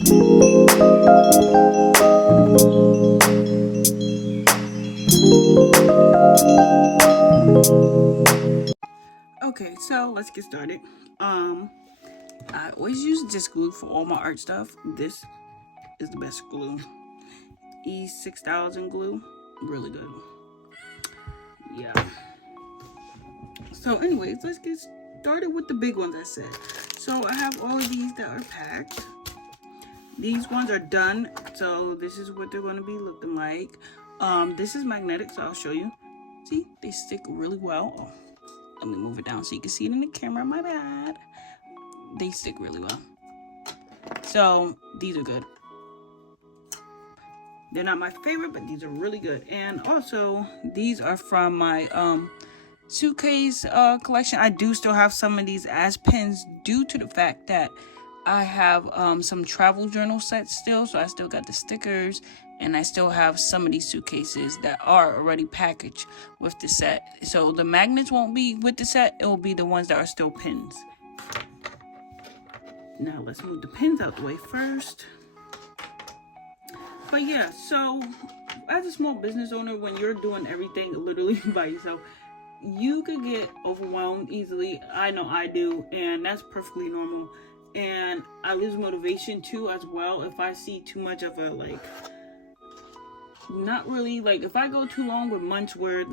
Okay, so let's get started. I always use this glue for all my art stuff. This is the best glue. E6000 glue, really good. Yeah. So anyways, let's get started with the big ones I said. So I have all of these that are packed. These ones are done, so this is what they're going to be looking like. This is magnetic, so I'll show you. See, they stick really well. Oh, let me move it down so you can see it in the camera. My bad. They stick really well. So these are good. They're not my favorite, but these are really good. And also, these are from my suitcase collection. I do still have some of these as pins due to the fact that I have some travel journal sets still. So I still got the stickers, and I still have some of these suitcases that are already packaged with the set. So the magnets won't be with the set. It will be the ones that are still pins. Now let's move the pins out the way first. But yeah, so as a small business owner, when you're doing everything literally by yourself, you could get overwhelmed easily. I know I do, and that's perfectly normal. And I lose motivation too as well if I see too much of a not really, if I go too long with months where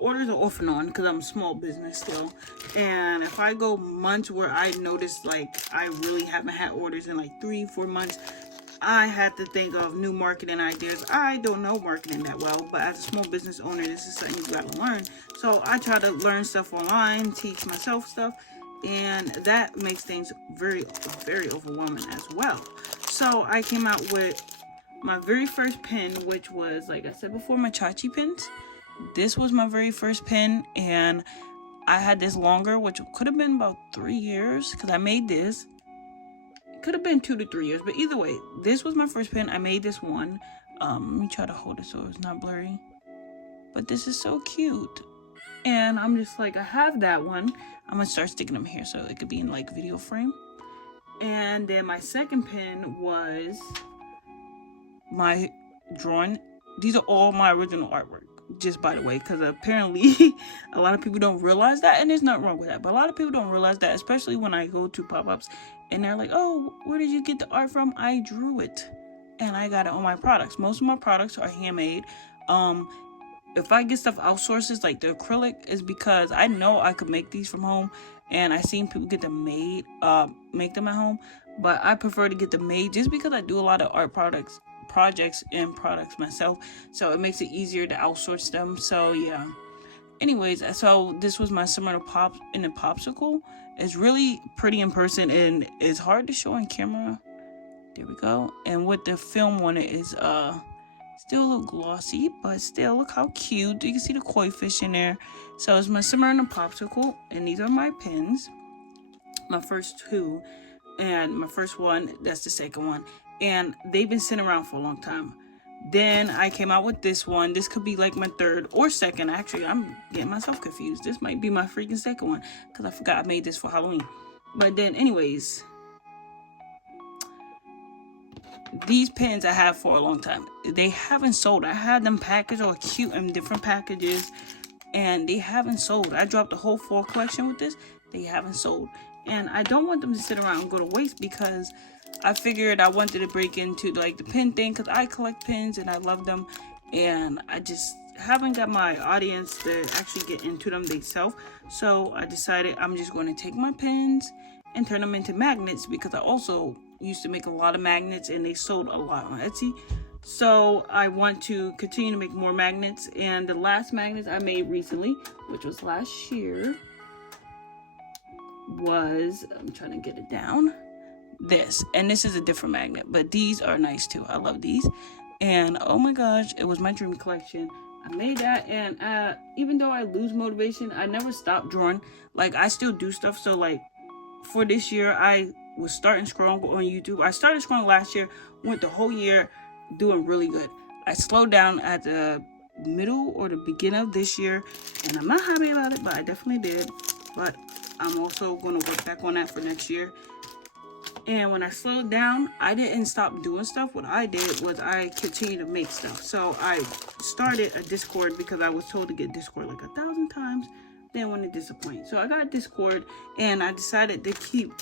orders are off and on, because I'm a small business still, and if I go months where I notice I really haven't had orders in 3-4 months, I have to think of new marketing ideas. I don't know marketing that well, but as a small business owner, this is something you gotta learn. So I try to learn stuff online, teach myself stuff, and that makes things very, very overwhelming as well. So I came out with my very first pin, which was, like I said before, my Chachi pins. This was my very first pin, and I had this longer, which could have been about 3 years, because I made this. Could have been 2 to 3 years, but either way, this was my first pin. I made this one. Let me try to hold it so it's not blurry. But this is so cute. And I'm just I have that one. I'm gonna start sticking them here so it could be in video frame. And then my second pin was my drawing. These are all my original artwork, just by the way, because apparently a lot of people don't realize that, and there's nothing wrong with that, but a lot of people don't realize that, especially when I go to pop-ups and they're like, oh, where did you get the art from? I drew it and I got it on my products. Most of my products are handmade. If I get stuff outsourced, like the acrylic, is because I know I could make these from home, and I've seen people get them made, make them at home, but I prefer to get them made just because I do a lot of art projects and products myself, so it makes it easier to outsource them. So yeah, anyways, so this was my summer pop in a popsicle. It's really pretty in person, and it's hard to show on camera. There we go. And with the film on it is still a little glossy, but still, look how cute. You can see the koi fish in there. So it's my summer in a popsicle, and these are my pins, my first two, and my first one, that's the second one, and they've been sitting around for a long time. Then I came out with this one. This could be my third or second. Actually, I'm getting myself confused. This might be my freaking second one, because I forgot I made this for Halloween. But then anyways, these pins I have for a long time. They haven't sold. I had them packaged all cute in different packages, and they haven't sold. I dropped the whole fall collection with this. They haven't sold. And I don't want them to sit around and go to waste, because I figured I wanted to break into the pin thing, because I collect pins and I love them, and I just haven't got my audience to actually get into them themselves. So I decided I'm just going to take my pins and turn them into magnets, because I also used to make a lot of magnets and they sold a lot on Etsy. So I want to continue to make more magnets. And the last magnets I made recently, which was last year, was, I'm trying to get it down, this. And this is a different magnet, but these are nice too. I love these. And oh my gosh, it was my dream collection. I made that, and even though I lose motivation, I never stop drawing. I still do stuff. So for this year, I was starting scrolling on YouTube. I started scrolling last year, went the whole year doing really good. I slowed down at the middle or the beginning of this year, and I'm not happy about it, but I definitely did. But I'm also going to work back on that for next year. And when I slowed down, I didn't stop doing stuff. What I did was I continued to make stuff. So I started a Discord because I was told to get Discord like 1,000 times. Didn't want to disappoint. So I got Discord, and I decided to keep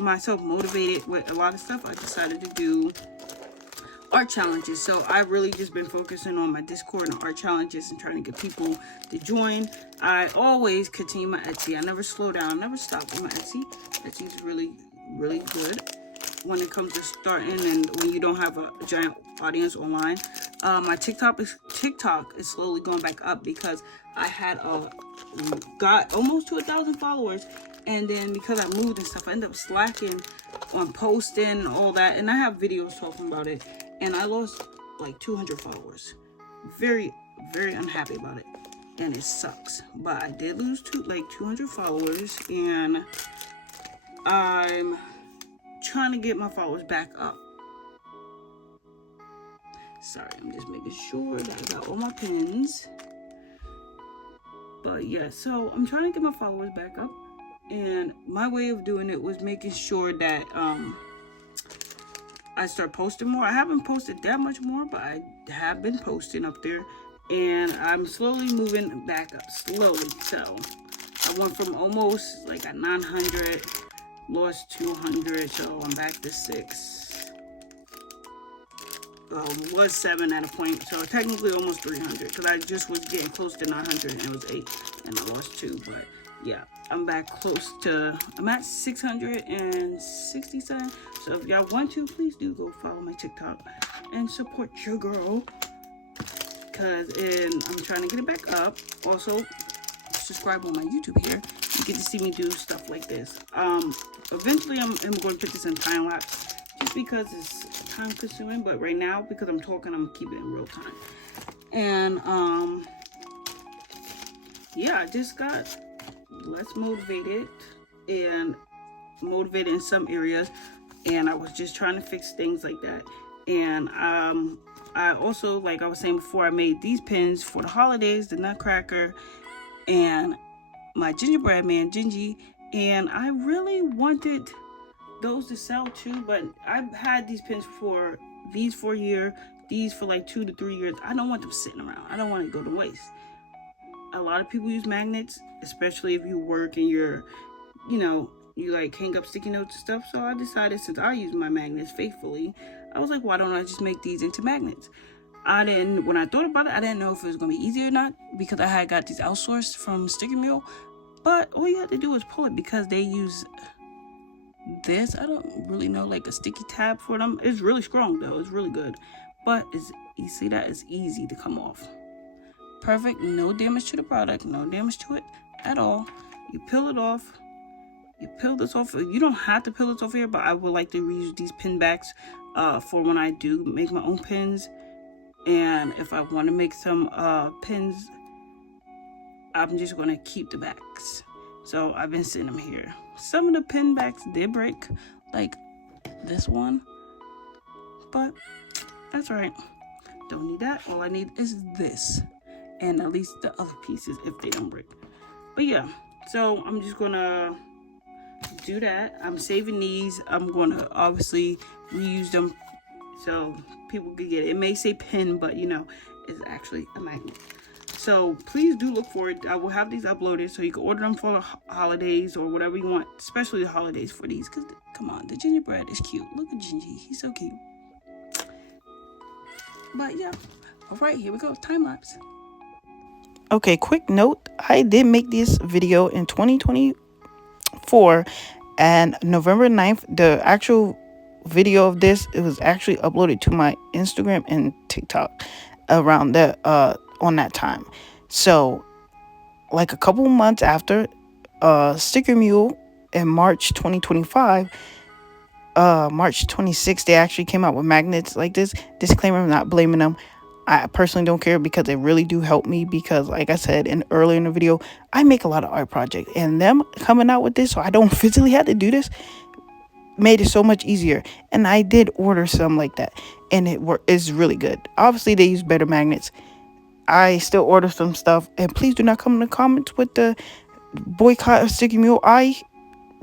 myself motivated with a lot of stuff. I decided to do art challenges. So I've really just been focusing on my Discord and art challenges and trying to get people to join. I always continue my Etsy. I never slow down, never stop with my Etsy. Etsy's really good when it comes to starting and when you don't have a giant audience online. My TikTok is slowly going back up because I had got almost to 1,000 followers, and then because I moved and stuff, I ended up slacking on posting and all that, and I have videos talking about it, and I lost like 200 followers. Very unhappy about it, and it sucks, but I did lose 200 followers, and I'm trying to get my followers back up. Sorry, I'm just making sure that I got all my pins. But yeah, so I'm trying to get my followers back up, and my way of doing it was making sure that I start posting more. I haven't posted that much more, but I have been posting up there, and I'm slowly moving back up, slowly. So I went from almost like at 900, lost 200, so I'm back to 6. Was 7 at a point, so technically almost 300, because I just was getting close to 900 and it was 8, and I lost 2. But yeah, I'm back close to, I'm at 667. So if y'all want to, please do go follow my TikTok and support your girl, because I'm trying to get it back up. Also, subscribe on my YouTube here. You get to see me do stuff like this. Eventually I'm going to put this in time lapse, just because it's time consuming, but right now, because I'm talking, I'm keeping it in real time. And yeah, I just got less motivated and motivated in some areas, and I was just trying to fix things like that. And I also, like I was saying before, I made these pins for the holidays, the Nutcracker and my gingerbread man Gingy, and I really wanted those to sell too, but I've had these pins for these for a year, these for like 2 to 3 years. I don't want them sitting around. I don't want to go to waste. A lot of people use magnets, especially if you work and you like hang up sticky notes and stuff. So I decided, since I use my magnets faithfully, I was like, why don't I just make these into magnets? When I thought about it, I didn't know if it was going to be easy or not, because I had got these outsourced from Sticker Mule, but all you have to do is pull it, because they use this, I don't really know, like a sticky tab for them. It's really strong though, it's really good, but you see that it's easy to come off. Perfect, no damage to the product, no damage to it at all. You peel it off, you peel this off. You don't have to peel this off here, but I would like to reuse these pin backs for when I do make my own pins, and if I want to make some pins, I'm just going to keep the backs. So I've been sitting them here. Some of the pin backs did break, like this one, but that's right. Don't need that. All I need is this, and at least the other pieces if they don't break. But yeah, so I'm just gonna do that. I'm saving these. I'm gonna obviously reuse them so people could get it. It may say pin, but it's actually a magnet. So please do look for it. I will have these uploaded so you can order them for the holidays or whatever you want, especially the holidays for these, because come on, the gingerbread is cute. Look at Gingy, he's so cute. But yeah, all right, here we go, time lapse. Okay, quick note, I did make this video in 2024, and November 9th, the actual video of this, it was actually uploaded to my Instagram and TikTok around that on that time. So like a couple months after Sticker Mule in March 2025, March 26th, they actually came out with magnets like this. Disclaimer, I'm not blaming them. I personally don't care, because they really do help me, because like I said earlier in the video, I make a lot of art projects, and them coming out with this so I don't physically have to do this made it so much easier. And I did order some like that, and it's really good. Obviously they use better magnets. I still order some stuff, and please do not come in the comments with the boycott of Sticker Mule. I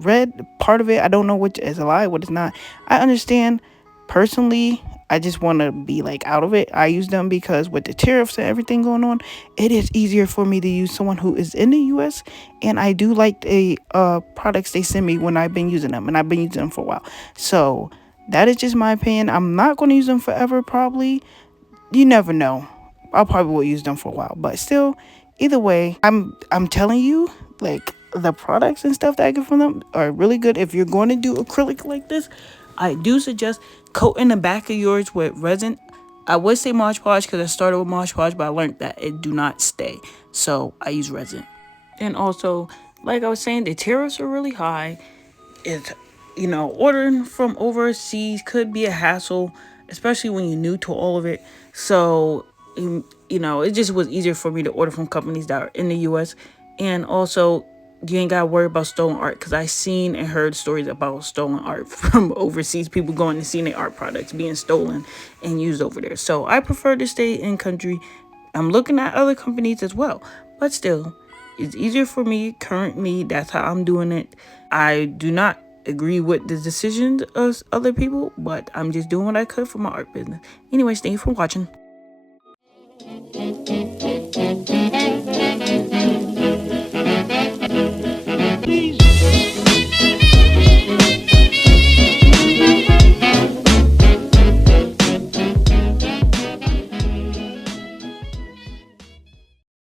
read part of it. I don't know which is a lie, what is not. I understand. Personally, I just want to be like out of it. I use them because with the tariffs and everything going on, it is easier for me to use someone who is in the US, and I do like the products they send me when I've been using them, and I've been using them for a while. So that is just my opinion. I'm not going to use them forever, probably. You never know. I'll probably will use them for a while, but still, either way, I'm telling you, like, the products and stuff that I get from them are really good. If you're going to do acrylic like this, I do suggest coating the back of yours with resin. I would say Mod Podge because I started with Mod Podge, but I learned that it do not stay, so I use resin. And also, like I was saying, the tariffs are really high. It's, ordering from overseas could be a hassle, especially when you're new to all of it. So, it just was easier for me to order from companies that are in the US. And also, you ain't gotta worry about stolen art, because I seen and heard stories about stolen art from overseas, people going and seeing their art products being stolen and used over there. So I prefer to stay in country. I'm looking at other companies as well, but still, it's easier for me currently. That's how I'm doing it. I do not agree with the decisions of other people, but I'm just doing what I could for my art business. Anyways, thank you for watching.